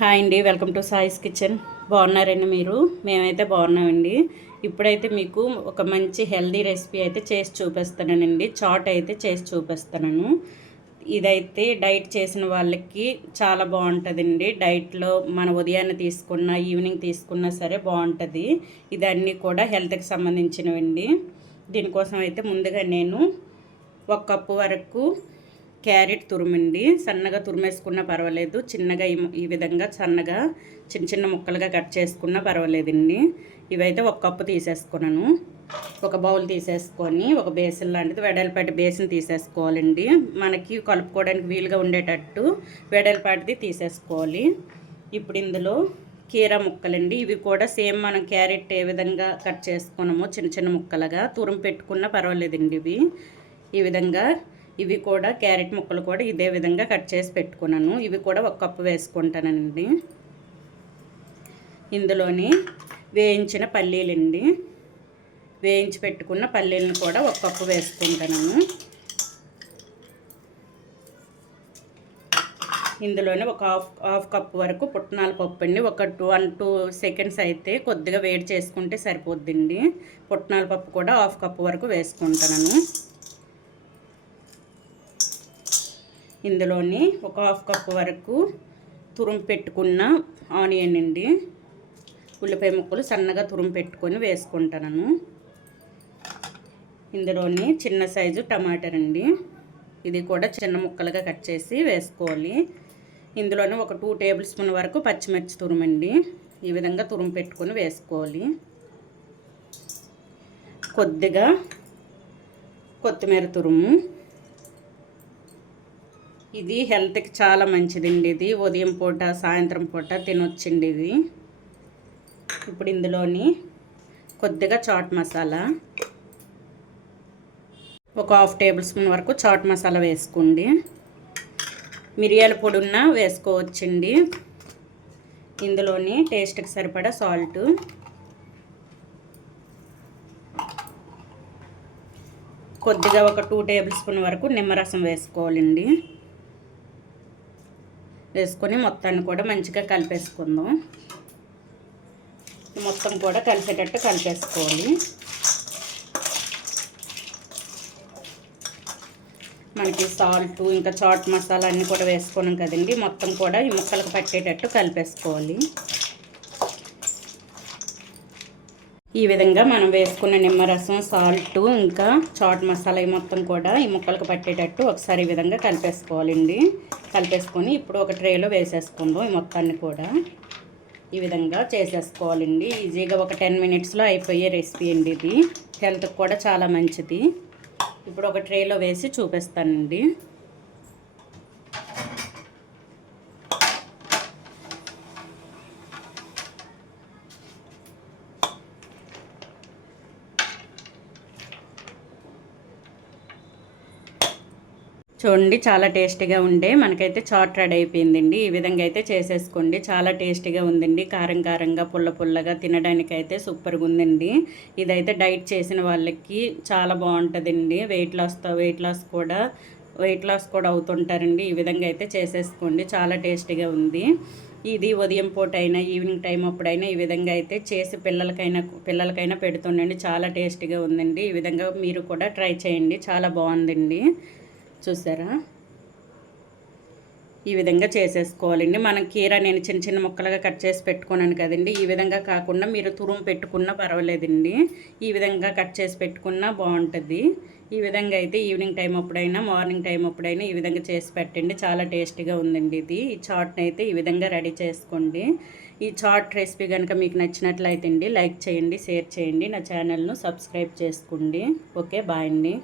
Hi అండి welcome to సాయిస్ kitchen. బాగున్నారండి మీరు? మేమైతే బాగున్నామండి. ఇప్పుడైతే మీకు ఒక మంచి హెల్దీ రెసిపీ అయితే చేసి చూపిస్తానండి. చాట్ అయితే చేసి చూపిస్తాను ఇదైతే డైట్ చేసిన వాళ్ళకి చాలా బాగుంటుందండి. డైట్లో మన ఉదయాన్నే తీసుకున్న ఈవినింగ్ తీసుకున్నా సరే బాగుంటుంది. ఇదన్నీ కూడా హెల్త్కి సంబంధించినవండి. దీనికోసం అయితే ముందుగా నేను ఒక కప్పు వరకు క్యారెట్ తురుమండి. సన్నగా తురిమేసుకున్నా పర్వాలేదు. చిన్నగా ఈ విధంగా సన్నగా చిన్న చిన్న ముక్కలుగా కట్ చేసుకున్నా పర్వాలేదండి. ఇవైతే ఒక కప్పు తీసేసుకున్నాను. ఒక బౌల్ తీసేసుకొని ఒక బేసిన్ లాంటిది వెడల్పాటి బేసిన్ తీసేసుకోవాలండి. మనకి కలుపుకోవడానికి వీలుగా ఉండేటట్టు వెడల్పాటిది తీసేసుకోవాలి. ఇప్పుడు ఇందులో కీరా ముక్కలండి. ఇవి కూడా సేమ్ మనం క్యారెట్ ఏ విధంగా కట్ చేసుకున్నామో చిన్న చిన్న ముక్కలుగా తురుము పెట్టుకున్నా పర్వాలేదండి ఇవి. ఈ విధంగా ఇవి కూడా క్యారెట్ ముక్కలు కూడా ఇదే విధంగా కట్ చేసి పెట్టుకున్నాను. ఇవి కూడా ఒక కప్పు వేసుకుంటానండి. ఇందులోని వేయించిన పల్లీలండి. వేయించి పెట్టుకున్న పల్లీలను కూడా ఒక కప్పు వేసుకుంటాను ఇందులోనే ఒక హాఫ్ హాఫ్ కప్ వరకు పుట్నాల పప్పు అండి. ఒక టూ వన్ టూ సెకండ్స్ అయితే కొద్దిగా వేడి చేసుకుంటే సరిపోద్దండి. పుట్నాల పప్పు కూడా హాఫ్ కప్ వరకు వేసుకుంటాను ఇందులోని ఒక హాఫ్ కప్ వరకు తురుము పెట్టుకున్న ఆనియన్ అండి. ఉల్లిపాయ ముక్కలు సన్నగా తురుము పెట్టుకొని వేసుకుంటాను ఇందులోని చిన్న సైజు టమాటర్ అండి. ఇది కూడా చిన్న ముక్కలుగా కట్ చేసి వేసుకోవాలి. ఇందులోనే ఒక టూ టేబుల్ స్పూన్ వరకు పచ్చిమిర్చి తురుమండి ఈ విధంగా తురుము పెట్టుకొని వేసుకోవాలి. కొద్దిగా కొత్తిమీర తురుము ఇది హెల్త్కి చాలా మంచిదండి ఇది. ఉదయం పూట సాయంత్రం పూట తినొచ్చండి ఇది. ఇప్పుడు ఇందులోని కొద్దిగా చాట్ మసాలా. ఒక హాఫ్ టేబుల్ స్పూన్ వరకు చాట్ మసాలా వేసుకోండి. మిరియాల పొడి ఉన్న వేసుకోవచ్చండి. ఇందులోని టేస్ట్కి సరిపడా సాల్ట్. కొద్దిగా ఒక టూ టేబుల్ స్పూన్ వరకు నిమ్మరసం వేసుకోవాలండి. వేసుకొని మొత్తాన్ని కూడా మంచిగా కలిపేసుకుందాం. మొత్తం కూడా కలిసేటట్టు కలిపేసుకోవాలి. మనకి సాల్ట్ ఇంకా చాట్ మసాలా అన్నీ కూడా వేసుకున్నాం కదండి. మొత్తం కూడా ఈ ముక్కలకు పట్టేటట్టు కలిపేసుకోవాలి. ఈ విధంగా మనం వేసుకున్న నిమ్మరసం సాల్ట్ ఇంకా చాట్ మసాలా మొత్తం కూడా ఈ ముక్కలకు పట్టేటట్టు ఒకసారి ఈ విధంగా కలిపేసుకోవాలండి. కలిపేసుకొని ఇప్పుడు ఒక ట్రేలో వేసేసుకుందాం ఈ మొత్తాన్ని కూడా. ఈ విధంగా చేసేసుకోవాలండి. ఈజీగా ఒక టెన్ మినిట్స్లో అయిపోయే రెసిపీ అండి ఇది. హెల్త్కి కూడా చాలా మంచిది. ఇప్పుడు ఒక ట్రేలో వేసి చూపిస్తానండి. చూడండి చాలా టేస్టీగా ఉండే. మనకైతే చాట్ రెడీ అయిపోయిందండి. ఈ విధంగా అయితే చేసేసుకోండి. చాలా టేస్టీగా ఉందండి. కారం కారంగా పుల్ల పుల్లగా తినడానికి అయితే సూపర్గా ఉందండి ఇదైతే డైట్ చేసిన వాళ్ళకి చాలా బాగుంటుందండి. వెయిట్ లాస్తో వెయిట్ లాస్ కూడా వెయిట్ లాస్ కూడా అవుతుంటారండి. ఈ విధంగా అయితే చేసేసుకోండి. చాలా టేస్టీగా ఉంది. ఇది ఉదయం పూట అయినా ఈవినింగ్ టైం అప్పుడైనా ఈ విధంగా అయితే చేసి పిల్లలకైనా పిల్లలకైనా పెడుతుండండి. చాలా టేస్టీగా ఉందండి. ఈ విధంగా మీరు కూడా ట్రై చేయండి. చాలా బాగుందండి. చూసారా? ఈ విధంగా చేసేసుకోవాలండి. మనం కీర నేను చిన్న చిన్న ముక్కలుగా కట్ చేసి పెట్టుకున్నాను కదండి. ఈ విధంగా కాకుండా మీరు తురుము పెట్టుకున్నా పర్వాలేదండి. ఈ విధంగా కట్ చేసి పెట్టుకున్నా బాగుంటుంది. ఈ విధంగా అయితే ఈవినింగ్ టైం అప్పుడైనా మార్నింగ్ టైం అప్పుడైనా ఈ విధంగా చేసి పెట్టండి. చాలా టేస్టీగా ఉందండి ఇది. ఈ చాట్ని అయితే ఈ విధంగా రెడీ చేసుకోండి. ఈ చాట్ రెసిపీ కనుక మీకు నచ్చినట్లయితే అండి లైక్ చేయండి షేర్ చేయండి. నా ఛానల్ను సబ్స్క్రైబ్ చేసుకోండి. ఓకే బాయ్ అండి.